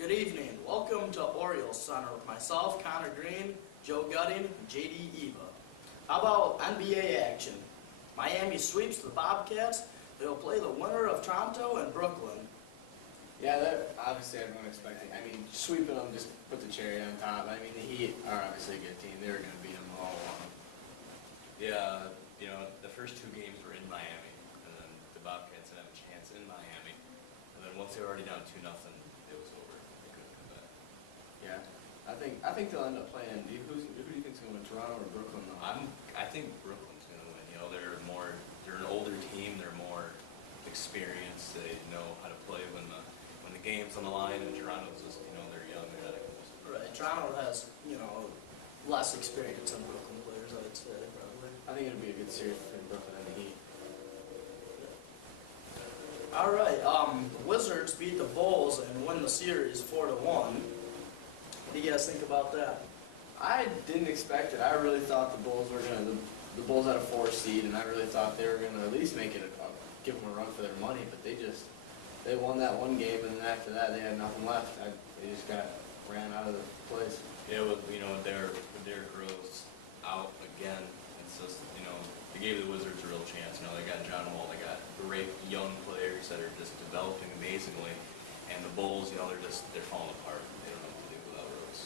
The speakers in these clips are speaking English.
Good evening. Welcome to Oriole Center with myself, Connor Green, Joe Gutting, and JD Eva. How about NBA action? Miami sweeps the Bobcats. They'll play the winner of Toronto and Brooklyn. Yeah, that obviously everyone expecting. I mean, sweeping them just put the cherry on top. I mean, the Heat are obviously a good team. They were going to beat them all along. Yeah, the first two games were in Miami, and then the Bobcats didn't have a chance in Miami. And then once they were already down 2-0, it was over. They couldn't come back. Yeah, I think they'll end up playing. Who do you think's going to win, Toronto or Brooklyn? Though? I think Brooklyn's going to win. They're an older team. They're more experienced. They know how to play when the game's on the line. And Toronto's just they're young. They're not Right. Toronto has less experience than Brooklyn players, I'd say probably. I think it'll be a good series between Brooklyn and the Heat. All right. The Wizards beat the Bulls and win the series 4-1. What do you guys think about that? I didn't expect it. I really thought the Bulls were going to. The Bulls had a 4 seed, and I really thought they were going to at least make it give them a run for their money. But they won that one game, and then after that they had nothing left. They just ran out of the place. Yeah, with Derrick Rose out again, it's just they gave the Wizards a real chance. They got John Wall, they got great young players that are just developing amazingly, and the Bulls, they're falling apart. They don't know what to do without Rose.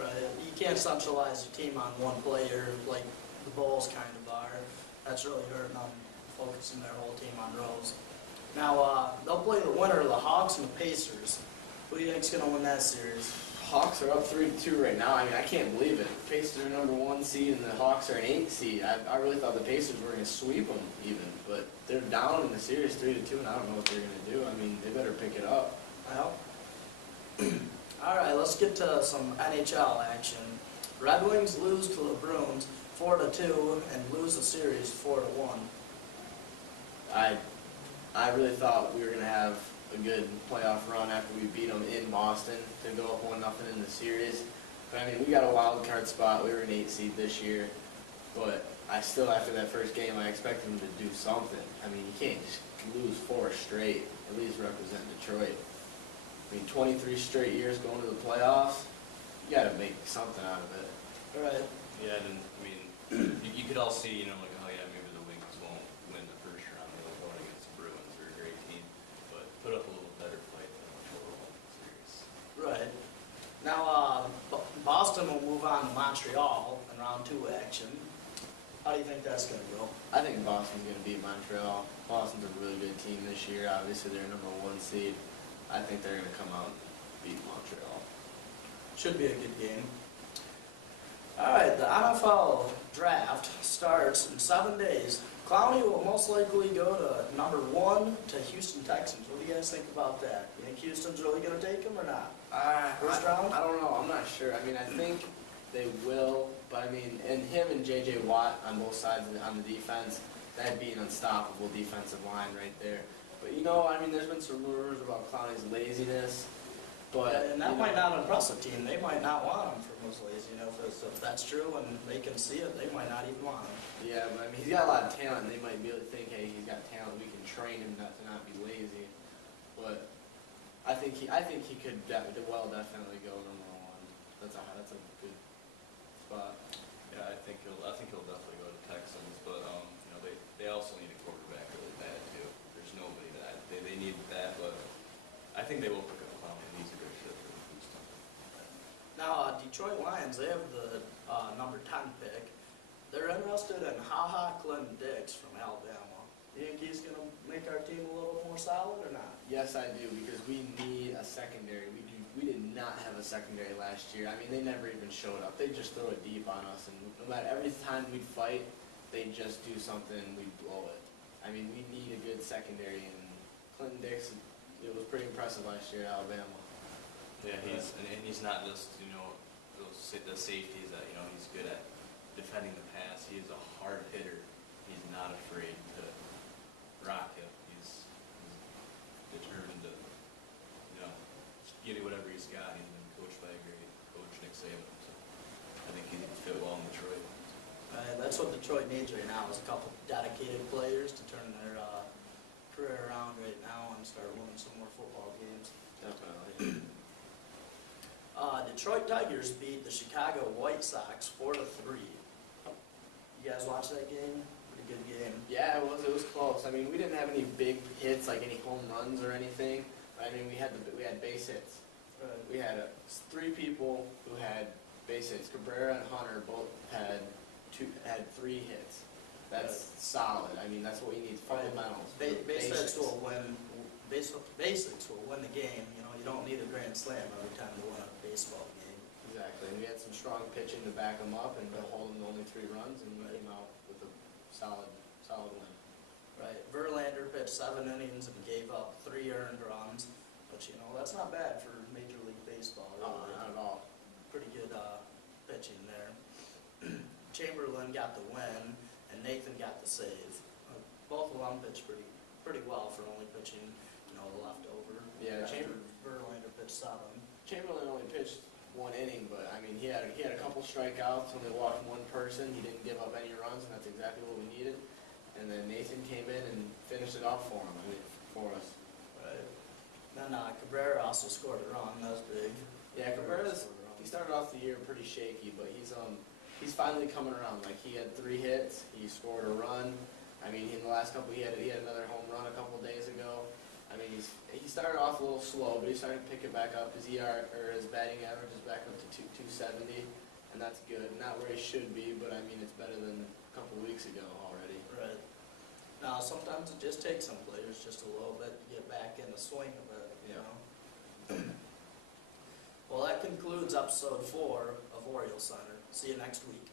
Right. You can't centralize your team on one player like the Bulls kind of are. That's really hurting them, focusing their whole team on Rose. Now, they'll play the winner of the Hawks and the Pacers. Who do you think's going to win that series? Hawks are up 3-2 right now. I mean, I can't believe it. The Pacers are number 1 seed, and the Hawks are an 8 seed. I really thought the Pacers were going to sweep them even, but they're down in the series 3-2, and I don't know what they're going to do. I mean, they better pick it up. Well, all right, let's get to some NHL action. Red Wings lose to the Bruins 4-2 and lose the series 4-1. I really thought we were going to have a good playoff run after we beat them in Boston to go up 1-0 in the series. But, I mean, we got a wild card spot. We were an 8 seed this year. But I still, after that first game, I expected them to do something. I mean, you can't just lose 4 straight, at least represent Detroit. I mean, 23 straight years going to the playoffs, you got to make something out of it. All right. Yeah, and you could all see, maybe the Wings won't win the first round. They'll go against the Bruins. They're a great team, but put up a little better fight than the total series. Right. Now, Boston will move on to Montreal in round 2 action. How do you think that's going to go? I think Boston's going to beat Montreal. Boston's a really good team this year. Obviously, they're number 1 seed. I think they're going to come out and beat Montreal. Should be a good game. All right, the NFL draft starts in 7 days. Clowney will most likely go to number 1 to Houston Texans. What do you guys think about that? You think Houston's really going to take him or not? First round? I don't know. I'm not sure. I mean, I think they will, but I mean, and him and J.J. Watt on both sides on the defense, that'd be an unstoppable defensive line right there. But I mean, there's been some rumors about Clowney's laziness. But, and that might not impress a team. They might not want him for his lazy. If that's true and they can see it, they might not even want him. Yeah, but I mean, he's got a lot of talent, and they might be able to think, hey, he's got talent. We can train him not to not be lazy. But I think he could definitely go number 1. That's a good spot. Yeah, I think he'll definitely go to Texans, but they also need a quarterback really bad too. There's nobody that they need that, but I think they will pick up Clowney. He's a good fit for Houston. Now, Detroit Lions, they have the number 10 pick. They're interested in Clinton Dix from Alabama. You think he's going to make our team a little more solid or not? Yes, I do, because we need a secondary. We did not have a secondary last year. I mean, they never even showed up. They just throw it deep on us, and no matter every time we'd fight, they just do something, we'd blow it. I mean, we need a good secondary, and Clinton Dix, it was pretty impressive last year at Alabama. Yeah, he's not just the safeties that he's good at defending the pass. He is a hard hitter. He's not afraid to rock it. He's determined to give you whatever he's got. He's been coached by a great coach, Nick Saban. So I think he'd fit well in Detroit. That's what Detroit needs right now is a couple dedicated players to turn their career around right now and start winning some more football games. Definitely. Detroit Tigers beat the Chicago White Sox 4-3. You guys watch that game? Pretty good game. Yeah, it was close. I mean, we didn't have any big hits, like any home runs or anything. I mean, we had base hits. We had 3 people who had base hits. Cabrera and Hunter both had 3 hits. That's solid. I mean, that's what we need. Fundamentals. Basics will win. Basics will win the game. You know, you don't need a grand slam every time you win a baseball game. Exactly. And we had some strong pitching to back them up and to hold them to only 3 runs, and we came out with a solid win. Right. Verlander pitched 7 innings and gave up 3 earned runs, but you know that's not bad for Major League Baseball. Really. Oh, not at all. Pretty good pitching there. Chamberlain got the win, and Nathan got the save. Both of them pitched pretty well for only pitching, you know, the leftover. Yeah, Verlander pitched 7. Chamberlain only pitched 1 inning, but I mean, he had a couple strikeouts, only walked 1 person. He didn't give up any runs, and that's exactly what we needed. And then Nathan came in and finished it off for him. I mean, for us. Right. Then Cabrera also scored a run. That was big. Yeah, he started off the year pretty shaky, but he's finally coming around. Like, he had 3 hits, he scored a run. I mean, in the last couple, he had another home run a couple days ago. I mean, he started off a little slow, but he's starting to pick it back up. His batting average is back up to 270, and that's good. Not where he should be, but I mean, it's better than a couple of weeks ago already. Right. Now, sometimes it just takes some players just a little bit to get back in the swing of it, you know. Well, that concludes episode 4 of Oriole Center. See you next week.